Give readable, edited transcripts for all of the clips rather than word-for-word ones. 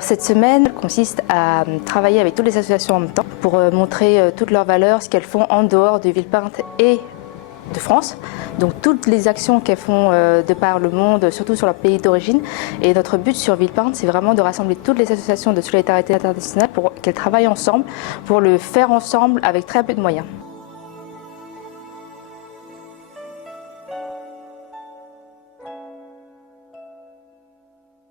Cette semaine consiste à travailler avec toutes les associations en même temps pour montrer toutes leurs valeurs, ce qu'elles font en dehors de Villepinte et de France. Donc toutes les actions qu'elles font de par le monde, surtout sur leur pays d'origine. Et notre but sur Villepinte, c'est vraiment de rassembler toutes les associations de solidarité internationale pour qu'elles travaillent ensemble, pour le faire ensemble avec très peu de moyens.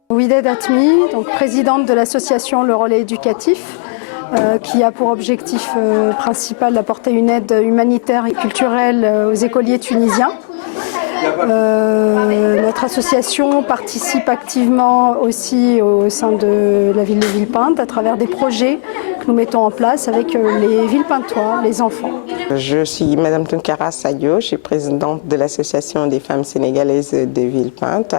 Ouided Atmi, donc présidente de l'association Le Relais Éducatif, qui a pour objectif principal d'apporter une aide humanitaire et culturelle aux écoliers tunisiens. Notre association participe activement aussi au sein de la ville de Villepinte à travers des projets que nous mettons en place avec les Villepintois, les enfants. Je suis Madame Tunkara Sadio, je suis présidente de l'association des femmes sénégalaises de Villepinte,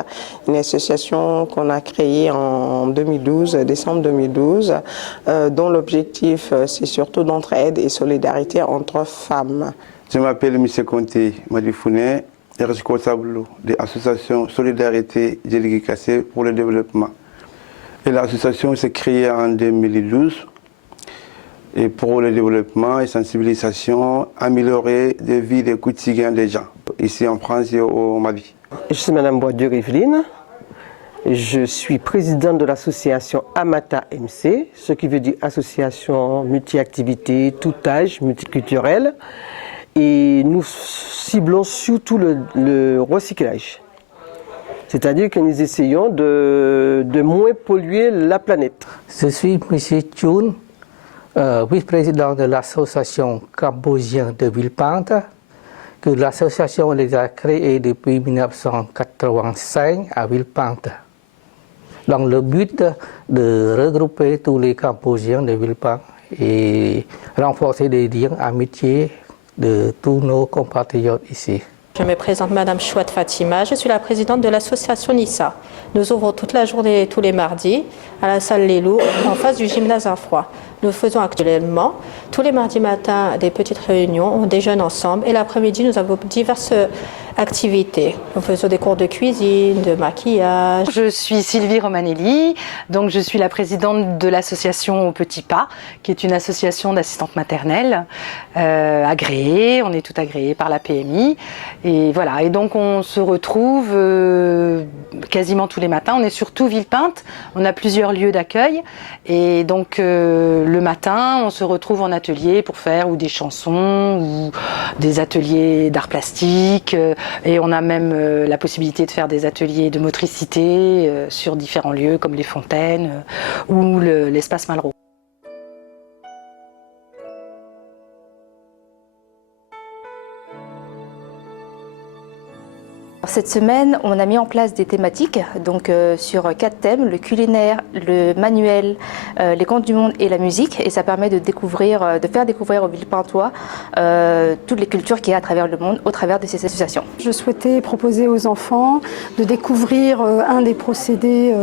une association qu'on a créée en 2012, décembre 2012, dont l'objectif c'est surtout d'entraide et solidarité entre femmes. Je m'appelle M. Conté Madifouné, responsable de l'association Solidarité Djéligui-Kassé pour le développement. Et l'association s'est créée en 2012 et pour le développement et sensibilisation, améliorer les vies des quotidiens des gens, ici en France et au Mali. Je suis Mme Boisdieu-Rivelyne, je suis présidente de l'association Amata MC, ce qui veut dire association multi-activités, tout âge, multiculturelle. Et nous ciblons surtout le recyclage. C'est-à-dire que nous essayons de moins polluer la planète. Je suis M. Thioun, vice-président de l'association cambodgienne de Villepinte, que l'association a créée depuis 1985 à Villepinte, dans le but de regrouper tous les Cambodgiens de Villepinte et renforcer les liens amitiés de tous nos compatriotes ici. Je me présente Madame Chouette Fatima, je suis la présidente de l'association Nissa. Nous ouvrons toute la journée tous les mardis à la salle Les Loups en face du gymnase à froid. Nous faisons actuellement tous les mardis matins des petites réunions, on déjeune ensemble et l'après-midi nous avons diverses activités. Nous faisons des cours de cuisine, de maquillage. Je suis Sylvie Romanelli, donc je suis la présidente de l'association Au Petit Pas, qui est une association d'assistantes maternelles agréée, on est tout agréé par la PMI. Et voilà, et donc on se retrouve quasiment tous les matins, on est surtout Villepinte, on a plusieurs lieux d'accueil et donc le matin on se retrouve en atelier pour faire ou des chansons ou des ateliers d'art plastique et on a même la possibilité de faire des ateliers de motricité sur différents lieux comme les fontaines ou l'espace Malraux. Cette semaine, on a mis en place des thématiques donc, sur 4 thèmes, le culinaire, le manuel, les contes du monde et la musique. Et ça permet de faire découvrir aux Villepintois toutes les cultures qu'il y a à travers le monde au travers de ces associations. Je souhaitais proposer aux enfants de découvrir un des procédés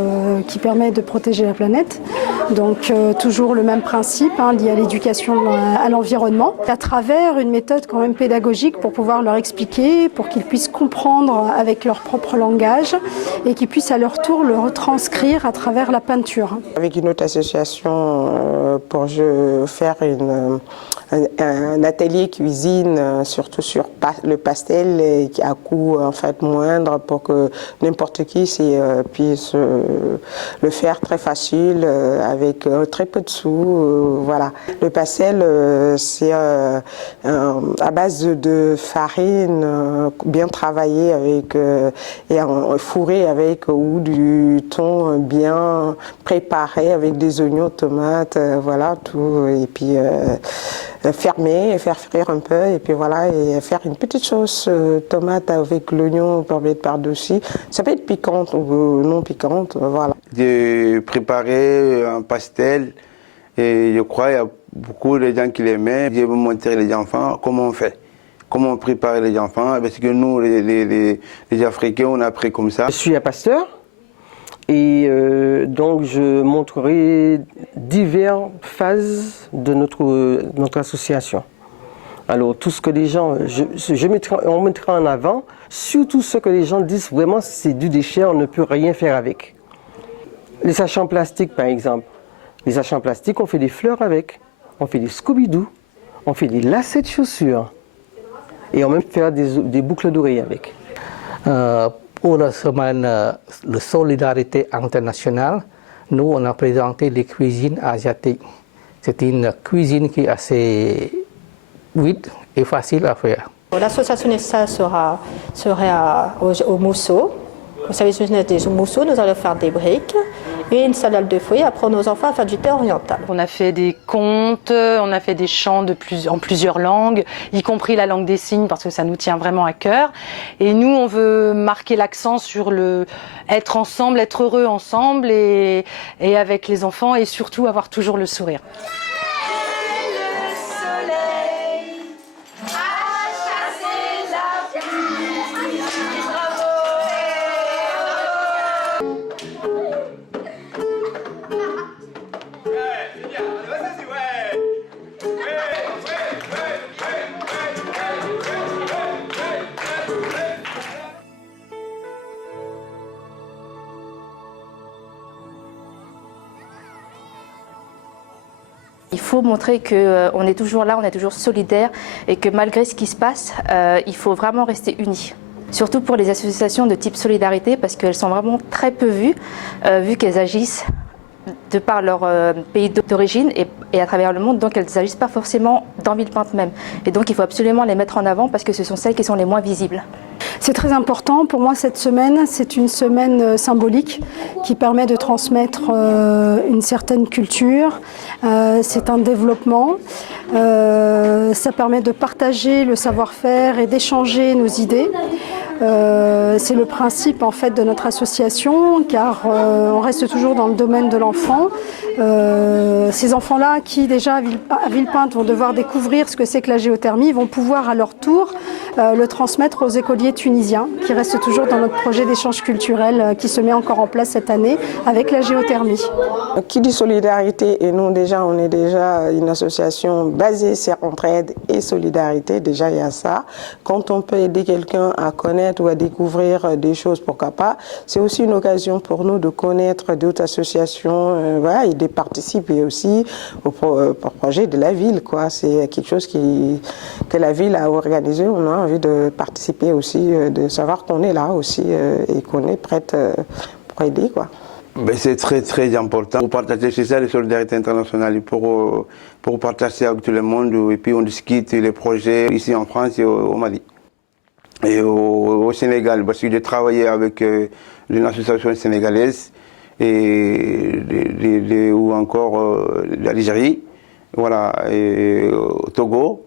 qui permet de protéger la planète. Donc toujours le même principe lié à l'éducation à l'environnement, à travers une méthode quand même pédagogique pour pouvoir leur expliquer, pour qu'ils puissent comprendre avec leur propre langage et qu'ils puissent à leur tour le retranscrire à travers la peinture. Avec une autre association pour faire un atelier cuisine, surtout sur le pastel, qui a coût en fait moindre pour que n'importe qui puisse le faire très facile avec très peu de sous. Voilà. Le pastel, c'est à base de farine bien travaillée et fourré avec ou du thon bien préparé avec des oignons, tomates, voilà tout et puis fermer et faire frire un peu et puis voilà et faire une petite sauce tomate avec l'oignon pour mettre par-dessus. Ça peut être piquante ou non piquante, voilà. J'ai préparé un pastel et je crois qu'il y a beaucoup de gens qui l'aimaient. Je vais montrer les enfants comment on fait. Comment préparer les enfants, parce que nous, les Africains, on a appris comme ça. Je suis un pasteur et donc je montrerai diverses phases de notre association. Alors tout ce que les gens, on mettra en avant, surtout ce que les gens disent vraiment c'est du déchet, on ne peut rien faire avec. Les sachets en plastique, par exemple. Les sachets en plastique, on fait des fleurs avec. On fait des Scooby-Doo. On fait des lacets de chaussures. Et on peut même faire des boucles d'oreilles avec. Pour la semaine de solidarité internationale, nous, on a présenté les cuisines asiatiques. C'est une cuisine qui est assez vite et facile à faire. L'association NISA sera au Mousseau. Au service jeunesse des Mousseaux, nous allons faire des briques et une salade de fruits. Après, nos enfants à faire du thé oriental. On a fait des contes, on a fait des chants en plusieurs langues, y compris la langue des signes parce que ça nous tient vraiment à cœur. Et nous, on veut marquer l'accent sur le être ensemble, être heureux ensemble et avec les enfants et surtout avoir toujours le sourire. Il faut montrer qu'on est toujours là, on est toujours solidaire et que malgré ce qui se passe, il faut vraiment rester unis. Surtout pour les associations de type solidarité parce qu'elles sont vraiment très peu vues, vu qu'elles agissent de par leur pays d'origine et à travers le monde, donc elles n'agissent pas forcément dans Villepinte même. Et donc il faut absolument les mettre en avant parce que ce sont celles qui sont les moins visibles. C'est très important. Pour moi, cette semaine, c'est une semaine symbolique qui permet de transmettre une certaine culture. C'est un développement. Ça permet de partager le savoir-faire et d'échanger nos idées. C'est le principe en fait de notre association, car on reste toujours dans le domaine de l'enfant. Ces enfants-là, qui déjà à Villepinte vont devoir découvrir ce que c'est que la géothermie, vont pouvoir à leur tour le transmettre aux écoliers tunisiens, qui restent toujours dans notre projet d'échange culturel qui se met encore en place cette année avec la géothermie. Qui dit solidarité, et nous déjà, on est déjà une association basée sur entraide et solidarité, déjà il y a ça. Quand on peut aider quelqu'un à connaître ou à découvrir des choses, pourquoi pas, c'est aussi une occasion pour nous de connaître d'autres associations voilà, et de participer aussi au projet de la ville, quoi. C'est quelque chose que la ville a organisé, on a envie de participer aussi, de savoir qu'on est là aussi et qu'on est prête pour aider, quoi. Ben, c'est très très important pour partager, c'est ça la solidarité internationale, pour partager avec tout le monde et puis on discute les projets ici en France et au Mali. Et au Sénégal, parce que j'ai travaillé avec une association sénégalaise et ou encore l'Algérie, voilà, et au Togo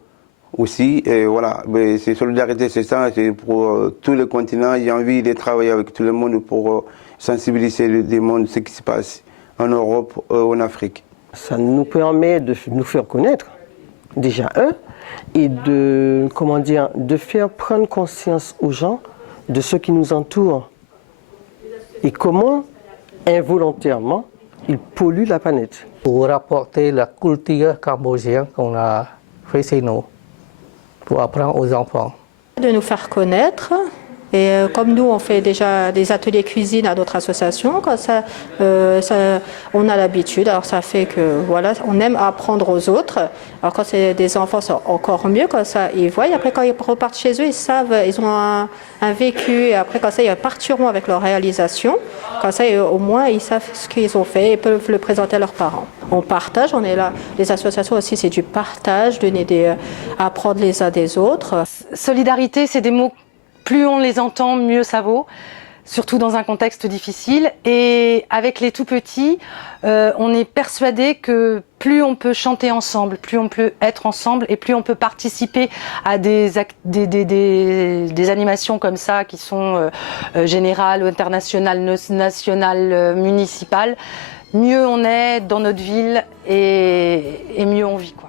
aussi, et voilà, c'est solidarité, c'est ça, c'est pour tous les continents. J'ai envie de travailler avec tout le monde pour sensibiliser le monde, ce qui se passe en Europe, en Afrique. Ça nous permet de nous faire connaître, déjà et de, comment dire, de faire prendre conscience aux gens de ce qui nous entoure et comment, involontairement, ils polluent la planète. Pour rapporter la culture cambodgienne qu'on a fait chez nous, pour apprendre aux enfants. De nous faire connaître. Et comme nous, on fait déjà des ateliers cuisine à d'autres associations, comme ça, on a l'habitude. Alors ça fait que voilà, on aime apprendre aux autres. Alors quand c'est des enfants, c'est encore mieux, comme ça ils voient. Et après, quand ils repartent chez eux, ils savent, ils ont un vécu. Et après, comme ça, ils partiront avec leur réalisation. Comme ça, au moins, ils savent ce qu'ils ont fait et peuvent le présenter à leurs parents. On partage, on est là. Les associations aussi, c'est du partage, apprendre les uns des autres. Solidarité, c'est des mots. Plus on les entend, mieux ça vaut, surtout dans un contexte difficile. Et avec les tout-petits, on est persuadé que plus on peut chanter ensemble, plus on peut être ensemble et plus on peut participer à des animations comme ça qui sont générales, internationales, nationales, municipales, mieux on est dans notre ville et mieux on vit, quoi.